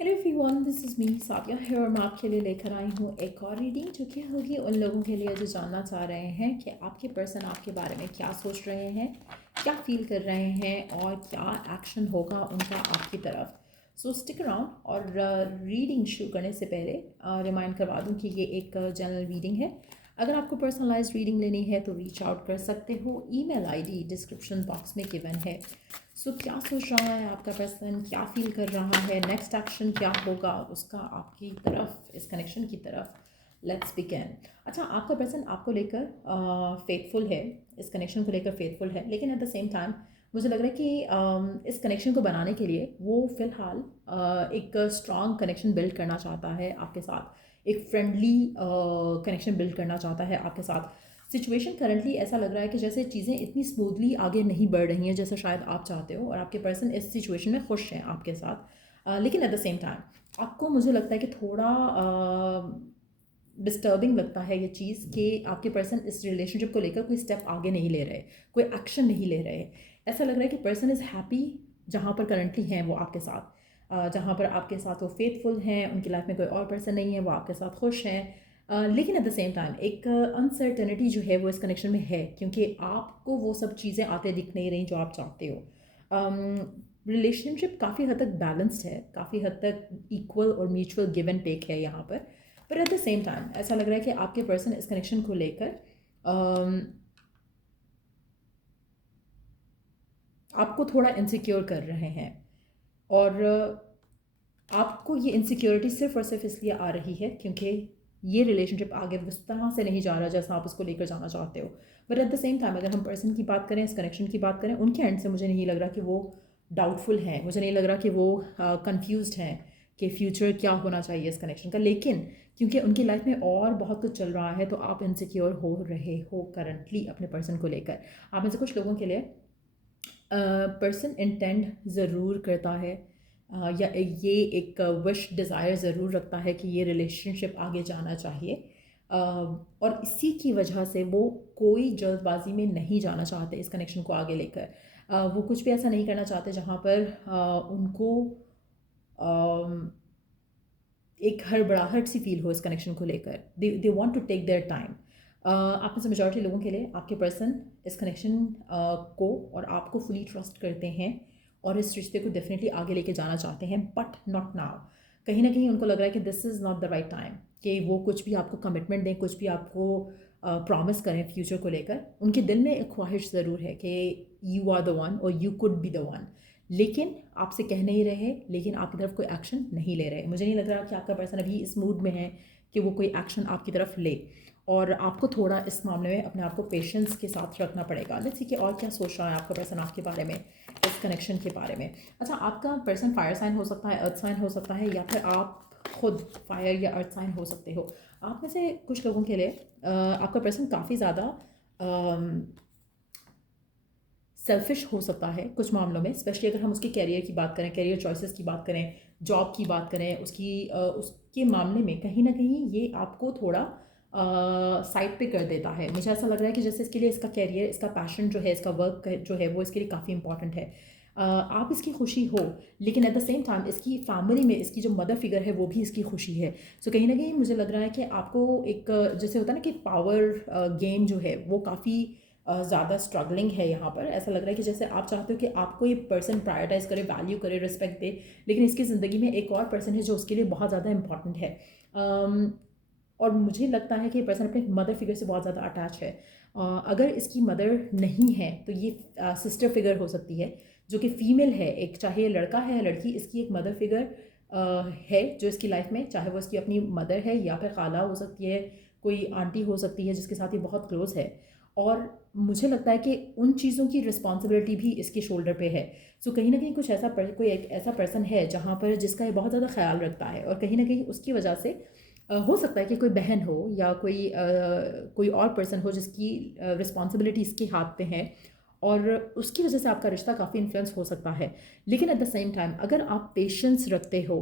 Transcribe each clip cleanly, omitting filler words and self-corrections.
Hello everyone, this is me Sadia है और मैं आपके लिए लेकर आई हूँ एक और रीडिंग जो कि होगी उन लोगों के लिए जो जानना चाह रहे हैं कि आपके पर्सन आपके बारे में क्या सोच रहे हैं, क्या फील कर रहे हैं और क्या एक्शन होगा उनका आपकी तरफ। सो स्टिक अराउंड। और रीडिंग शुरू करने से पहले रिमाइंड करवा दूँ कि ये एक जनरल रीडिंग है। अगर आपको पर्सनलाइज्ड रीडिंग लेनी है तो रीच आउट कर सकते हो। ईमेल आईडी डिस्क्रिप्शन बॉक्स में गिवन है। सो क्या सोच रहा है आपका पर्सन, क्या फील कर रहा है, नेक्स्ट एक्शन क्या होगा उसका आपकी तरफ, इस कनेक्शन की तरफ। Let's begin. अच्छा, आपका पर्सन आपको लेकर फेथफुल है, इस कनेक्शन को लेकर फेथफुल है, लेकिन एट द सेम टाइम मुझे लग रहा है कि इस कनेक्शन को बनाने के लिए वो फ़िलहाल एक स्ट्रॉन्ग कनेक्शन बिल्ड करना चाहता है आपके साथ, एक फ्रेंडली कनेक्शन बिल्ड करना चाहता है आपके साथ। सिचुएशन करंटली ऐसा लग रहा है कि जैसे चीज़ें इतनी स्मूथली आगे नहीं बढ़ रही हैं जैसा शायद आप चाहते हो, और आपके पर्सन इस सिचुएशन में खुश हैं आपके साथ। लेकिन एट द सेम टाइम आपको मुझे लगता है कि थोड़ा डिस्टर्बिंग लगता है ये चीज़ कि आपके पर्सन इस रिलेशनशिप को लेकर कोई स्टेप आगे नहीं ले रहे, कोई एक्शन नहीं ले रहे। ऐसा लग रहा है कि पर्सन इज़ हैप्पी जहाँ पर करंटली हैं वो आपके साथ, जहाँ पर आपके साथ वो फेथफुल हैं, उनकी लाइफ में कोई और पर्सन नहीं है, वो आपके साथ खुश हैं। लेकिन एट द सेम टाइम एक अनसर्टेनिटी जो है वो इस कनेक्शन में है, क्योंकि आपको वो सब चीज़ें आते दिख नहीं रही जो आप चाहते हो। रिलेशनशिप काफ़ी हद तक बैलेंस्ड है, काफ़ी हद तक इक्वल और म्यूचुअल गिव एंड टेक है यहाँ पर एट द सेम टाइम ऐसा लग रहा है कि आपके पर्सन इस कनेक्शन को लेकर आपको थोड़ा इनसिक्योर कर रहे हैं। और आपको ये इनसिक्योरिटी सिर्फ और सिर्फ इसलिए आ रही है क्योंकि ये रिलेशनशिप आगे उस तरह से नहीं जा रहा जैसा आप उसको लेकर जाना चाहते हो। But at the same time अगर हम पर्सन की बात करें, इस कनेक्शन की बात करें, उनके एंड से मुझे नहीं लग रहा कि वो डाउटफुल हैं, मुझे नहीं लग रहा कि वो कंफ्यूज्ड हैं कि फ्यूचर क्या होना चाहिए इस कनेक्शन का। लेकिन क्योंकि उनकी लाइफ में और बहुत कुछ चल रहा है तो आप इनसिक्योर हो रहे हो करंटली अपने पर्सन को लेकर। आप में से कुछ लोगों के लिए पर्सन इंटेंड ज़रूर करता है, या ये एक विश डिज़ायर ज़रूर रखता है कि ये रिलेशनशिप आगे जाना चाहिए। और इसी की वजह से वो कोई जल्दबाजी में नहीं जाना चाहते इस कनेक्शन को आगे लेकर। वो कुछ भी ऐसा नहीं करना चाहते जहाँ पर उनको एक हड़बड़ाहट सी फील हो इस कनेक्शन को लेकर। They want to take their time. आप में से मेजॉरिटी लोगों के लिए आपके पर्सन इस कनेक्शन को और आपको फुली ट्रस्ट करते हैं और इस रिश्ते को डेफिनेटली आगे लेके जाना चाहते हैं, बट नॉट नाउ। कहीं ना कहीं उनको लग रहा है कि this is not the right time कि वो कुछ भी आपको कमिटमेंट दें, कुछ भी आपको प्रॉमिस करें फ्यूचर को लेकर। उनके दिल में एक ख्वाहिश ज़रूर है कि यू आर द वन और you could be the one, लेकिन आपसे कह नहीं रहे, लेकिन आपकी तरफ कोई एक्शन नहीं ले रहे। मुझे नहीं लग रहा कि आपका पर्सन अभी इस मूड में है कि वो कोई एक्शन आपकी तरफ ले, और आपको थोड़ा इस मामले में अपने आप को पेशेंस के साथ रखना पड़ेगा। लेट्स सी कि और क्या सोच रहा है आपका पर्सन आपके बारे में, इस कनेक्शन के बारे में। अच्छा, आपका पर्सन फायर साइन हो सकता है, अर्थ साइन हो सकता है, या फिर आप खुद फायर या अर्थ साइन हो सकते हो। आप में से कुछ लोगों के लिए आपका पर्सन काफ़ी ज़्यादा सेल्फिश हो सकता है कुछ मामलों में, स्पेशली अगर हम उसके कैरियर की बात करें, कैरियर चॉइसेस की बात करें, जॉब की बात करें, उसके मामले में कहीं ना कहीं ये आपको थोड़ा साइड पे कर देता है। मुझे ऐसा लग रहा है कि जैसे इसके लिए इसका कैरियर, इसका पैशन जो है, इसका वर्क जो है वो इसके लिए काफ़ी इंपॉर्टेंट है। आप इसकी खुशी हो, लेकिन एट द सेम टाइम इसकी फैमिली में इसकी जो मदर फिगर है वो भी इसकी खुशी है। सो कहीं ना कहीं मुझे लग रहा है कि आपको एक जैसे होता है ना कि पावर गेम जो है वो काफ़ी ज़्यादा स्ट्रगलिंग है यहाँ पर। ऐसा लग रहा है कि जैसे आप चाहते हो कि आपको ये पर्सन प्रायोरिटाइज करे, वैल्यू करे, रिस्पेक्ट दे, लेकिन इसकी ज़िंदगी में एक और पर्सन है जो उसके लिए बहुत ज़्यादा इंपॉर्टेंट है। और मुझे लगता है कि ये पर्सन अपने मदर फिगर से बहुत ज़्यादा अटैच है। अगर इसकी मदर नहीं है तो ये सिस्टर फिगर हो सकती है जो कि फीमेल है, एक चाहे लड़का है या लड़की, इसकी एक मदर फिगर है जो इसकी लाइफ में, चाहे वो इसकी अपनी मदर है या फिर खाला हो सकती है, कोई आंटी हो सकती है जिसके साथ ये बहुत क्लोज है। और मुझे लगता है कि उन चीज़ों की रिस्पॉन्सिबिलिटी भी इसके शोल्डर पे है। सो कहीं ना कहीं कुछ ऐसा कोई एक ऐसा पर्सन है जहाँ पर जिसका ये बहुत ज़्यादा ख्याल रखता है, और कहीं ना कहीं उसकी वजह से हो सकता है कि कोई बहन हो या कोई और पर्सन हो जिसकी रिस्पॉन्सिबिलिटी इसके हाथ पे है, और उसकी वजह से आपका रिश्ता काफ़ी इन्फ्लुएंस हो सकता है। लेकिन एट द सेम टाइम अगर आप पेशेंस रखते हो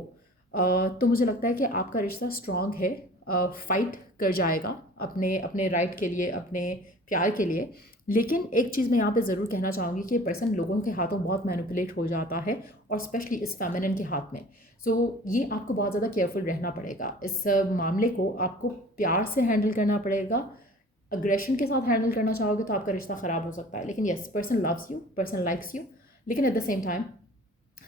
तो मुझे लगता है कि आपका रिश्ता स्ट्रांग है, फाइट कर जाएगा अपने अपने राइट के लिए, अपने प्यार के लिए। लेकिन एक चीज़ मैं यहाँ पे ज़रूर कहना चाहूँगी कि पर्सन लोगों के हाथों बहुत मैनिपुलेट हो जाता है, और स्पेशली इस फेमिनिन के हाथ में। सो ये आपको बहुत ज़्यादा केयरफुल रहना पड़ेगा। इस मामले को आपको प्यार से हैंडल करना पड़ेगा। अग्रेशन के साथ हैंडल करना चाहोगे तो आपका रिश्ता ख़राब हो सकता है। लेकिन yes, person loves you, person likes you, लेकिन at the same time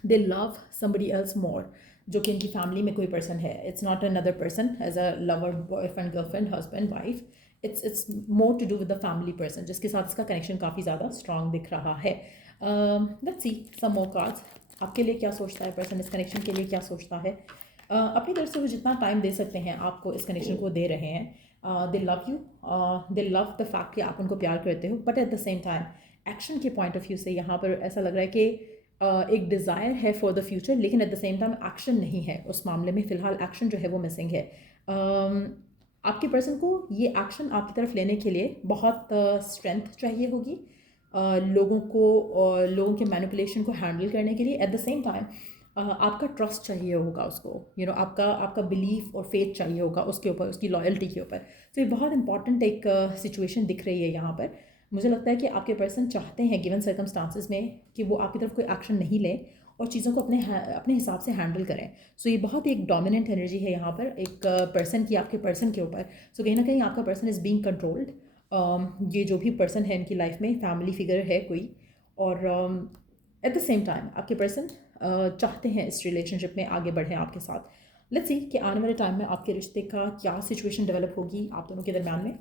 they love somebody else more, जो कि इनकी फैमिली में कोई पर्सन है। It's not another person as a lover, boyfriend, girlfriend, husband, wife. It's more to do with the family person, जिसके साथ इसका कनेक्शन काफ़ी ज़्यादा स्ट्रॉन्ग दिख रहा है। Let's see some more cards. आपके लिए क्या सोचता है पर्सन, इस कनेक्शन के लिए क्या सोचता है? अपनी तरफ से वो जितना टाइम दे सकते हैं आपको, इस कनेक्शन को दे रहे हैं। दे love you, they love the fact कि आप उनको प्यार करते हो, but at the same time action के पॉइंट ऑफ व्यू से यहाँ पर ऐसा लग रहा है कि एक डिज़ायर है फॉर द फ्यूचर, लेकिन at the same time action नहीं है उस मामले में। फ़िलहाल एक्शन जो है वो मिसिंग है। आपके पर्सन को ये एक्शन आपकी तरफ लेने के लिए बहुत स्ट्रेंथ चाहिए होगी, लोगों के मैनिपुलेशन को हैंडल करने के लिए। एट द सेम टाइम आपका ट्रस्ट चाहिए होगा उसको, आपका आपका बिलीफ और फेथ चाहिए होगा उसके ऊपर, उसकी लॉयल्टी के ऊपर। तो ये बहुत इंपॉर्टेंट एक सिचुएशन दिख रही है यहाँ पर। मुझे लगता है कि आपके पर्सन चाहते हैं गिवन सर्कमस्टांसिस में कि वो आपकी तरफ कोई एक्शन नहीं लें और चीज़ों को अपने हिसाब से हैंडल करें। सो ये बहुत ही एक डोमिनेंट एनर्जी है यहाँ पर एक पर्सन की, आपके पर्सन के ऊपर। सो कहीं ना कहीं आपका पर्सन इज़ बीइंग कंट्रोल्ड। ये जो भी पर्सन है इनकी लाइफ में फैमिली फिगर है कोई, और एट द सेम टाइम आपके पर्सन चाहते हैं इस रिलेशनशिप में आगे बढ़ें आपके साथ। लेट्स सी कि आने वाले टाइम में आपके रिश्ते का क्या सिचुएशन डेवलप होगी आप दोनों के दरम्यान में।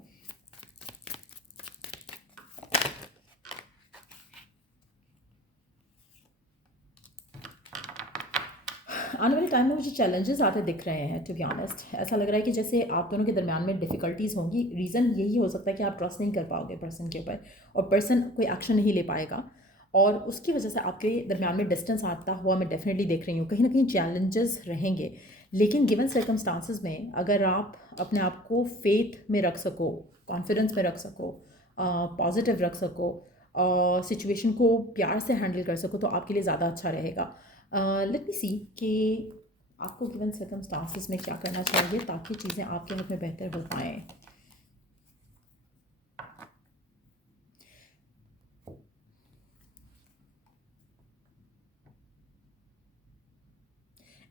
आने वाले टाइम में मुझे चैलेंजेस आते दिख रहे हैं। टू बी ऑनेस्ट, ऐसा लग रहा है कि जैसे आप दोनों के दरम्यान में डिफ़िकल्टीज़ होंगी। रीज़न यही हो सकता है कि आप ट्रस्ट नहीं कर पाओगे पर्सन के ऊपर, और पर्सन कोई एक्शन नहीं ले पाएगा, और उसकी वजह से आपके दरम्यान में डिस्टेंस आता हुआ मैं डेफिनेटली देख रही हूँ। कहीं ना कहीं चैलेंजेस रहेंगे, लेकिन गिवन सर्कमस्टांसिस में अगर आप अपने आप को फेथ में रख सको, कॉन्फिडेंस में रख सको, पॉजिटिव रख सको, सिचुएशन को प्यार से हैंडल कर सको, तो आपके लिए ज़्यादा अच्छा रहेगा। लेट मी सी कि आपको गिवन सर्कमस्टांसिस में क्या करना चाहिए ताकि चीज़ें आपके हाथ में बेहतर हो पाएँ।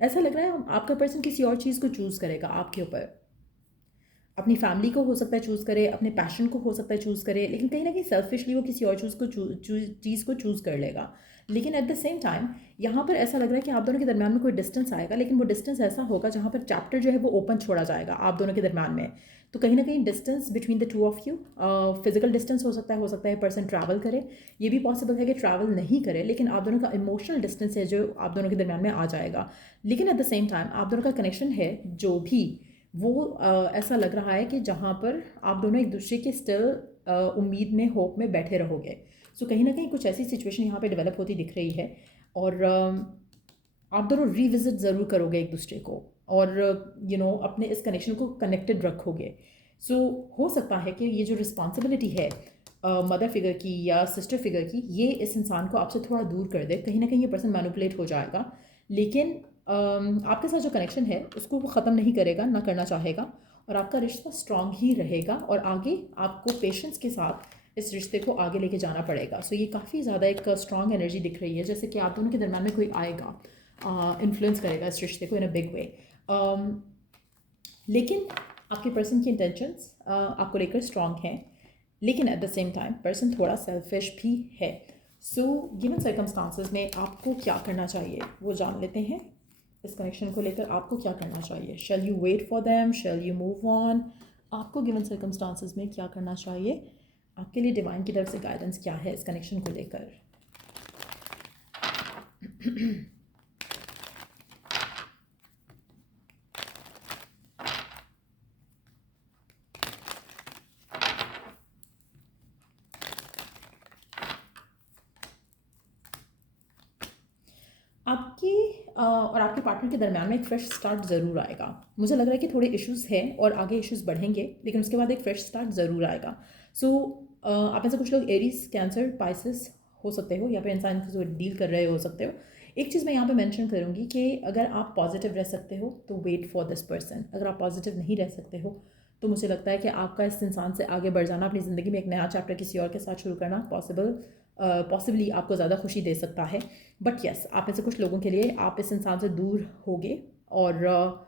ऐसा लग रहा है आपका पर्सन किसी और चीज़ को चूज़ करेगा आपके ऊपर। अपनी फैमिली को हो सकता है चूज़ करे, अपने पैशन को हो सकता है चूज़ करे, लेकिन कहीं ना कहीं सेल्फिशली वो किसी और चीज़ को चूज़ कर लेगा। लेकिन एट द सेम टाइम यहाँ पर ऐसा लग रहा है कि आप दोनों के दरम्यान में कोई डिस्टेंस आएगा, लेकिन वो डिस्टेंस ऐसा होगा जहाँ पर चैप्टर जो है वो ओपन छोड़ा जाएगा आप दोनों के दरम्यान में। तो कहीं ना कहीं distance between the two of you, physical distance हो सकता है पर्सन ट्रैवल करे, ये भी पॉसिबल है कि ट्रैवल नहीं करे, लेकिन आप दोनों का इमोशनल डिस्टेंस है जो आप दोनों के दरम्यान में आ जाएगा। लेकिन एट द सेम टाइम आप दोनों का कनेक्शन है जो भी, वो ऐसा लग रहा है कि जहाँ पर आप दोनों एक दूसरे के स्टिल उम्मीद में, होप में बैठे रहोगे। सो कहीं ना कहीं कुछ ऐसी सिचुएशन यहाँ पे डेवलप होती दिख रही है, और आप दोनों रिविजिट ज़रूर करोगे एक दूसरे को, और अपने इस कनेक्शन को कनेक्टेड रखोगे। सो हो सकता है कि ये जो रिस्पॉन्सिबिलिटी है मदर फिगर की या सिस्टर फिगर की, ये इस इंसान को आपसे थोड़ा दूर कर दे। कहीं ना कहीं ये पर्सन मैनिपुलेट हो जाएगा, लेकिन आपके साथ जो कनेक्शन है उसको वो ख़त्म नहीं करेगा, ना करना चाहेगा, और आपका रिश्ता स्ट्रांग ही रहेगा, और आगे आपको पेशेंस के साथ इस रिश्ते को आगे लेके जाना पड़ेगा। सो ये काफ़ी ज़्यादा एक स्ट्रांग एनर्जी दिख रही है, जैसे कि आप दोनों के दरम्यान में कोई आएगा, इन्फ्लुएंस करेगा इस रिश्ते को इन अ बिग वे। लेकिन आपके पर्सन की इंटेंशंस आपको लेकर स्ट्रांग हैं, लेकिन at the same time person थोड़ा सेल्फिश भी है। सो गिवन सर्कमस्टांसिस में आपको क्या करना चाहिए वो जान लेते हैं। इस कनेक्शन को लेकर आपको क्या करना चाहिए? Shall you wait for them, shall you move on? आपको गिवन सर्कमस्टांसिस में क्या करना चाहिए? आपके लिए डिवाइन की तरफ से गाइडेंस क्या है इस कनेक्शन को लेकर? आपके और आपके पार्टनर के दरम्यान में एक फ्रेश स्टार्ट ज़रूर आएगा। मुझे लग रहा है कि थोड़े इश्यूज़ हैं और आगे इश्यूज़ बढ़ेंगे, लेकिन उसके बाद एक फ्रेश स्टार्ट ज़रूर आएगा। सो आप में से कुछ लोग एरीज, कैंसर, पाइसेस हो सकते हो, या फिर इंसान से डील कर रहे हो सकते हो। एक चीज़ मैं यहाँ पे मेंशन करूँगी कि अगर आप पॉजिटिव रह सकते हो तो वेट फॉर दिस पर्सन। अगर आप पॉजिटिव नहीं रह सकते हो तो मुझे लगता है कि आपका इस इंसान से आगे बढ़ जाना, अपनी ज़िंदगी में एक नया चैप्टर किसी और के साथ शुरू करना पॉसिबली आपको ज़्यादा खुशी दे सकता है। बट येस, आप में से कुछ लोगों के लिए आप इस इंसान से दूर होगे और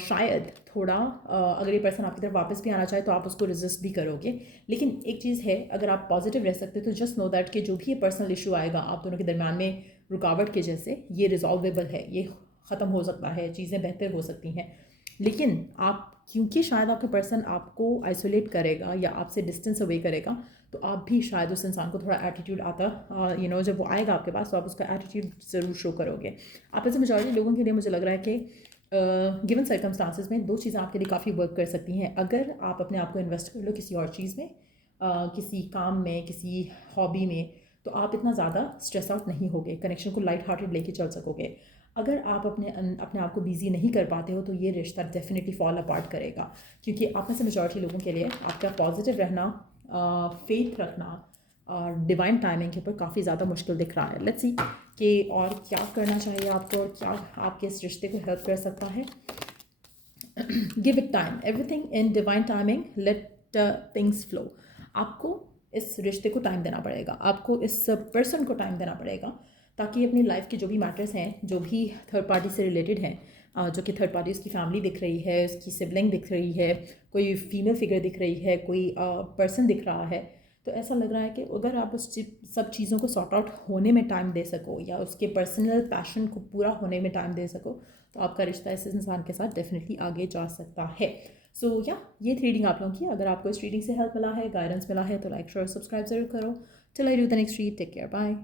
शायद थोड़ा अगर ये पर्सन आपकी तरफ वापस भी आना चाहे तो आप उसको रेजिस्ट भी करोगे। लेकिन एक चीज़ है, अगर आप पॉजिटिव रह सकते हो तो जस्ट नो दैट कि जो भी ये पर्सनल इशू आएगा आप दोनों के दरमियान में रुकावट के जैसे, ये रिजॉल्वेबल है, ये ख़त्म हो सकता है, चीज़ें बेहतर हो सकती हैं। लेकिन आप, क्योंकि शायद आपका पर्सन आपको आइसोलेट करेगा या आपसे डिस्टेंस अवे करेगा, तो आप भी शायद उस इंसान को थोड़ा एटीट्यूड आता जब वो आएगा आपके पास तो आप उसका एटीट्यूड ज़रूर शो करोगे। आप ऐसे मेजॉरिटी लोगों के लिए मुझे लग रहा है कि गिवन सर्कमस्टांसिस में दो चीज़ें आपके लिए काफ़ी वर्क कर सकती हैं। अगर आप अपने आप को इन्वेस्ट कर लो किसी और चीज़ में, किसी काम में, किसी हॉबी में, तो आप इतना ज़्यादा स्ट्रेस आउट नहीं होगे, कनेक्शन को लाइट हार्टेड लेके चल सकोगे। अगर आप अपने आप को बिजी नहीं कर पाते हो तो ये रिश्ता डेफिनेटली फॉल अपार्ट करेगा, क्योंकि आप में से मेजॉरिटी लोगों के लिए आपका पॉजिटिव रहना, फेथ रखना डिवाइन टाइमिंग के ऊपर काफ़ी ज़्यादा मुश्किल दिख रहा है। लेट्स सी कि और क्या करना चाहिए आपको और क्या आपके इस रिश्ते को हेल्प कर सकता है। Give it time, everything in divine timing, let things flow. आपको इस रिश्ते को टाइम देना पड़ेगा, आपको इस पर्सन को टाइम देना पड़ेगा, ताकि अपनी लाइफ के जो भी मैटर्स हैं, जो भी थर्ड पार्टी से रिलेटेड हैं, जो कि थर्ड पार्टी उसकी फैमिली दिख रही है, उसकी सिबलिंग दिख रही है, कोई फीमेल फिगर दिख रही है, कोई पर्सन दिख रहा है, तो ऐसा लग रहा है कि अगर आप उस सब चीज़ों को सॉर्ट आउट होने में टाइम दे सको या उसके पर्सनल पैशन को पूरा होने में टाइम दे सको, तो आपका रिश्ता इस इंसान के साथ डेफिनेटली आगे जा सकता है। सो या ये थी रीडिंग आप लोगों की। अगर आपको इस रीडिंग से हेल्प मिला है, गाइडेंस मिला है, तो लाइक शेयर सब्सक्राइब जरूर करो। Till I do the next read, take care, bye.